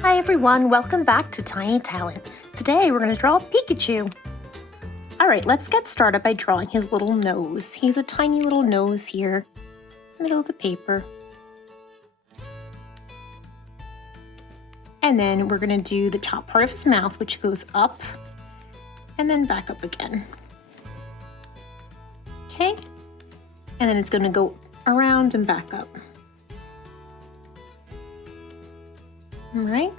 Hi everyone, welcome back to Tiny Talent. Today we're going to draw Pikachu. Alright, let's get started by drawing his little nose. He's a tiny little nose here, middle of the paper. And then we're going to do the top part of his mouth, which goes up and then back up again. Okay, and then it's going to go around and back up. All right,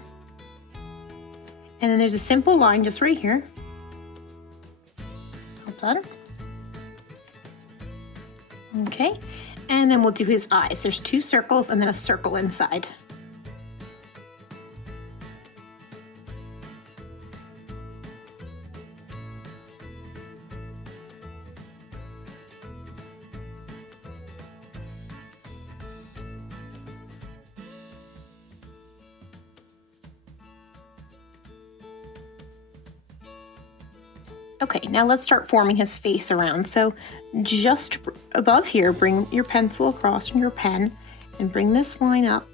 and then there's a simple line just right here. All done. Okay, and then we'll do his eyes. There's two circles and then a circle inside. Okay, now let's start forming his face around. So just above here, bring your pencil across from your pen and bring this line up,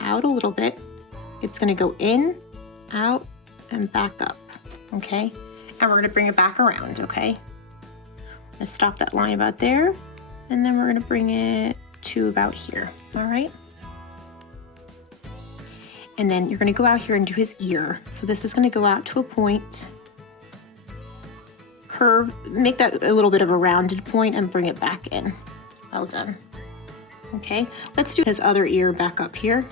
out a little bit. It's gonna go in, out, and back up, okay? And we're gonna bring it back around, okay? I'm gonna stop that line about there, and then we're gonna bring it to about here, all right? And then you're gonna go out here and do his ear. So this is gonna go out to a point, curve, make that a little bit of a rounded point and bring it back in. Well done. Okay, let's do his other ear back up here.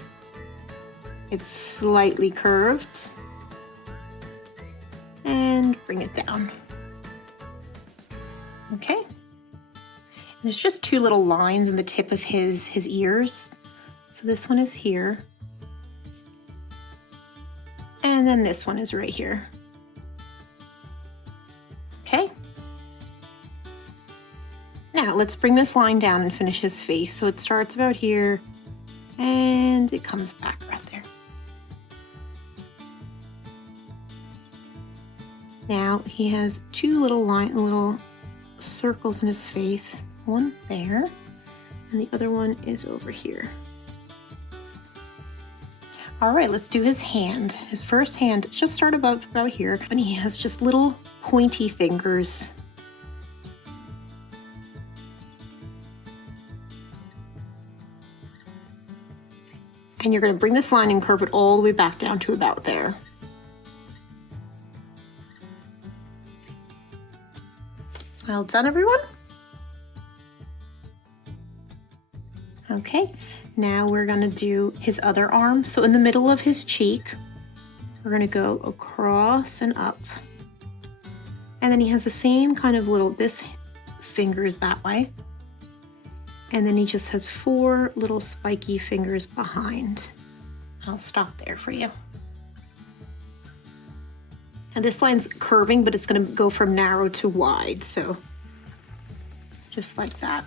It's slightly curved. And bring it down. Okay. There's just two little lines in the tip of his ears. So this one is here. And then this one is right here. Okay. Now let's bring this line down and finish his face. So it starts about here and it comes back right there. Now he has two little circles in his face. One there and the other one is over here. All right, let's do his hand. His first hand, just start about here, and he has just little pointy fingers. And you're going to bring this line and curve it all the way back down to about there. Well done, everyone. Okay, now we're going to do his other arm. So in the middle of his cheek, we're going to go across and up. And then he has the same kind of this fingers that way. And then he just has four little spiky fingers behind. I'll stop there for you. And this line's curving, but it's going to go from narrow to wide. So just like that.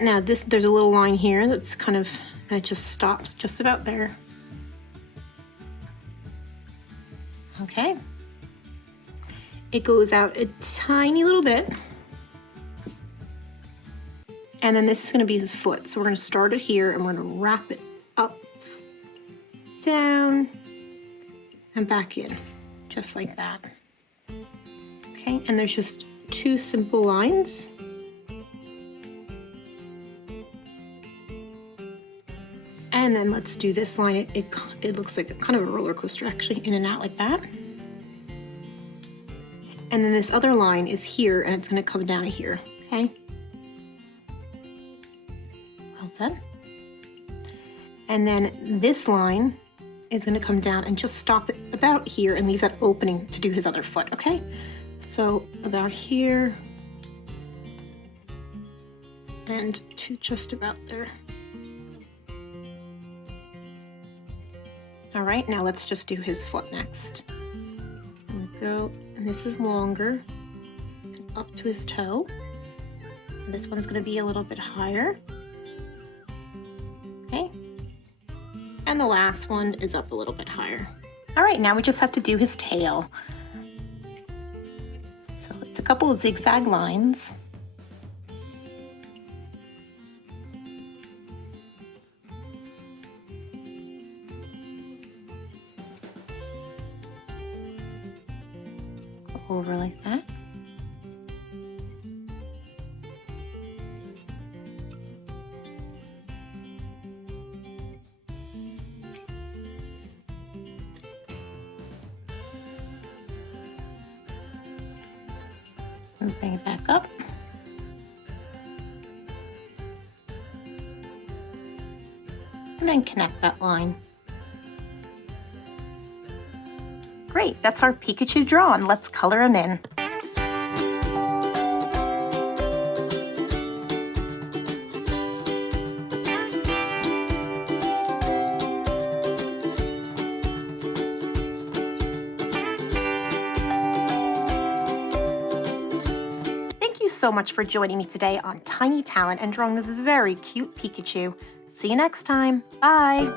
Now there's a little line here that's it just stops just about there. Okay. It goes out a tiny little bit. And then this is gonna be his foot. So we're gonna start it here and we're gonna wrap it up, down, and back in, just like that. Okay, and there's just two simple lines. And then let's do this line. It looks like kind of a roller coaster, actually, in and out like that. And then this other line is here, and it's going to come down to here, okay? Well done. And then this line is going to come down and just stop it about here and leave that opening to do his other foot, okay? So about here and to just about there. All right, now let's just do his foot next. And go, and this is longer, and up to his toe. And this one's gonna be a little bit higher. Okay. And the last one is up a little bit higher. All right, now we just have to do his tail. So it's a couple of zigzag lines. over like that. And bring it back up. And then connect that line. Great, that's our Pikachu drawn. Let's color him in. Thank you so much for joining me today on Tiny Talent and drawing this very cute Pikachu. See you next time. Bye.